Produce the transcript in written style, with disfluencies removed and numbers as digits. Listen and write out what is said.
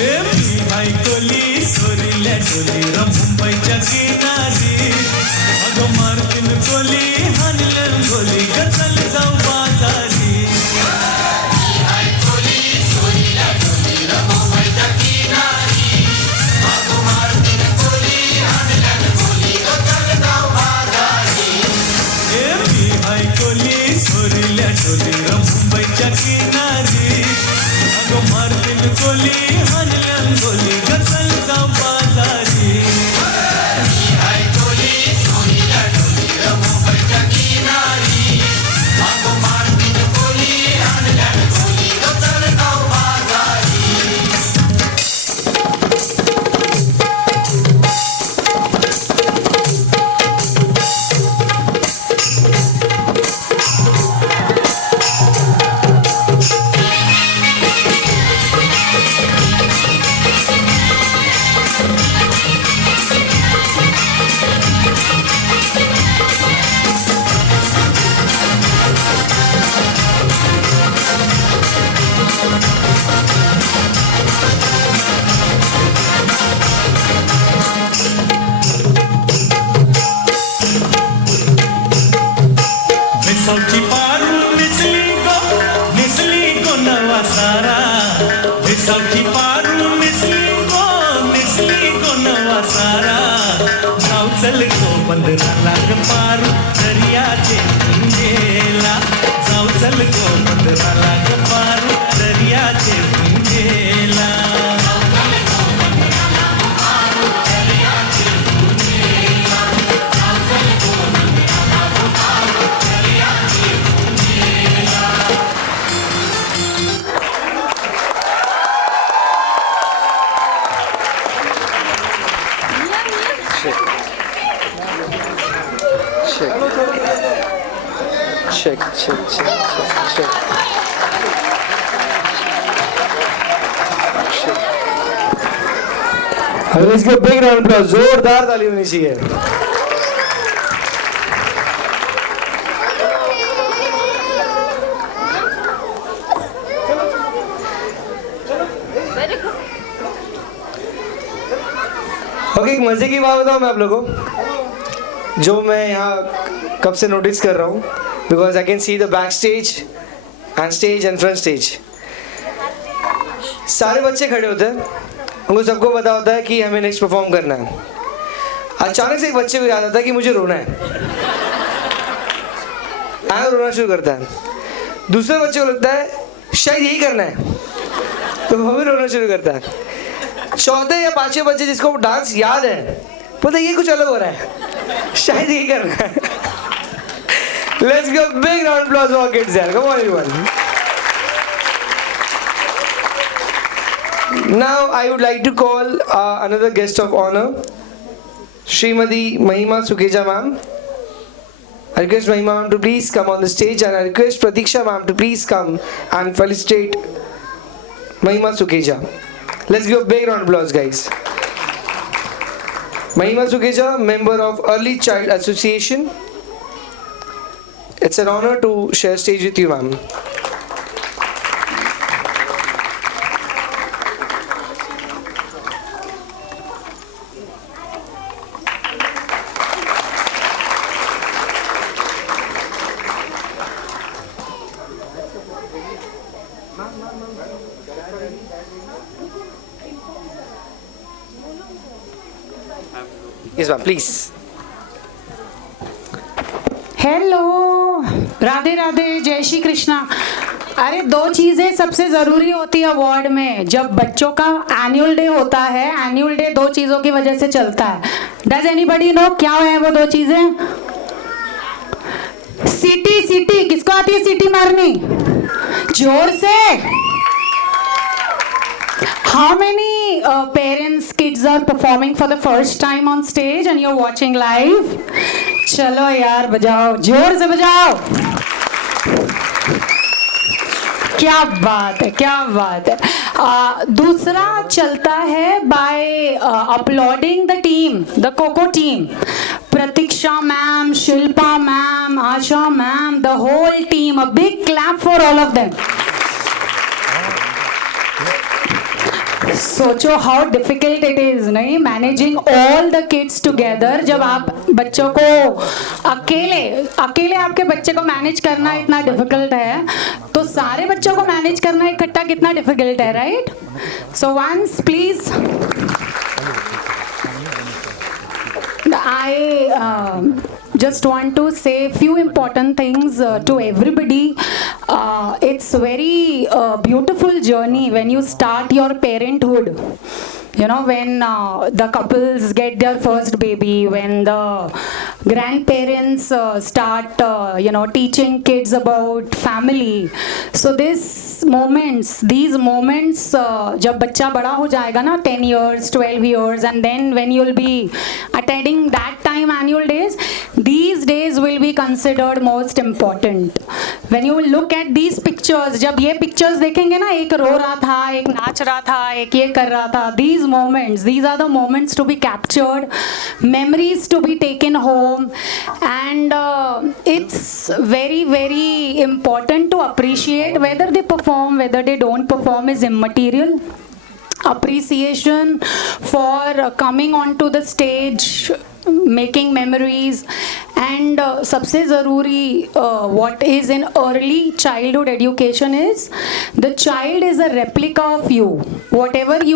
मी ऐकली सोरील्या डोली र मुंबईच्या किनारी अगं मारतीन कोली हानलं गोली ग चल जाऊ बाजारी ऐकली सोरील्या डोली र मुंबईच्या किनारी अगं मारतीन कोली हानलं गोली ग चल जाऊ बाजारी मिसळची पारू मिसली गो नवा सारा मिसळची पारू मिसली गो नवा सारा जाऊ चल गो 15 लाख पारू दर्याचे पुंजेला जाऊ चल गो 15 lakh Paru दर्याचे पुंजेला check. Let's give a big round of applause. जोरदार ताली होनी चाहिए. ओके, एक मजे की बात बताऊं मैं आप लोगों को, जो मैं यहाँ कब से नोटिस कर रहा हूँ, because I can see the back stage and front stage. सारे बच्चे खड़े होते हैं, उनको सबको पता होता है कि हमें नेक्स्ट परफॉर्म करना है. अचानक से एक बच्चे को याद आता है कि मुझे रोना है, रोना शुरू करता है. दूसरे बच्चे को लगता है शायद यही करना है, तो वो भी रोना शुरू करता है. चौथे या पांचवें बच्चे जिसको डांस याद है, पता ये कुछ अलग हो रहा है, शायद यही करना है. Let's give a big round of applause for our kids there. Come on everyone. Now I would like to call another guest of honor, Srimati Mahima Sukeja ma'am. I request Mahima ma'am to please come on the stage, and I request Pratiksha ma'am to please come and felicitate Mahima Sukeja. Let's give a big round of applause, guys. Mahima Sukeja, member of Early Child Association. It's an honor to share stage with you, ma'am. Yes, ma'am, please. Hello, Radhe Radhe, जय श्री कृष्णा. अरे दो चीज़ें सबसे ज़रूरी होती है award में. जब बच्चों का एनुअल डे होता है, एनुअल डे दो चीज़ों की वजह से चलता है. डज एनीबडी नो क्या है वो दो चीज़ें? सीटी. सीटी किसको आती है सीटी मारनी? जोर से. How many parents, kids are performing for the first time on stage and you're watching live? चलो यार बजाओ, जोर से बजाओ. क्या बात है, क्या बात है. दूसरा चलता है by applauding the team, the Coco team. Pratiksha ma'am, Shilpa ma'am, Asha ma'am, the whole team. A big clap for all of them. सोचो हाउ डिफिकल्ट इट इज, नहीं, managing all the kids together. जब आप बच्चों को अकेले अकेले आपके बच्चे को मैनेज करना इतना डिफिकल्ट है, तो सारे बच्चों को मैनेज करना इकट्ठा कितना डिफिकल्ट है, right? So once please, I just want to say few important things to everybody. It's very beautiful journey when you start your parenthood. You know, when the couples get their first baby, when the grandparents start teaching kids about family. So these moments जब बच्चा बड़ा हो जाएगा ना, 10 years 12 years, and then when you'll be attending that time annual days, these days will be considered most important. When you look at these pictures, जब ये pictures देखेंगे ना, एक रो रहा था, एक नाच रहा था, एक ये कर रहा था, these are the moments to be captured, memories to be taken home, and it's very very important to appreciate. Whether they perform, whether they don't perform is immaterial. Appreciation for coming onto the stage, making memories, and सबसे ज़रूरी what is in early childhood education is the child is a replica of you. Whatever you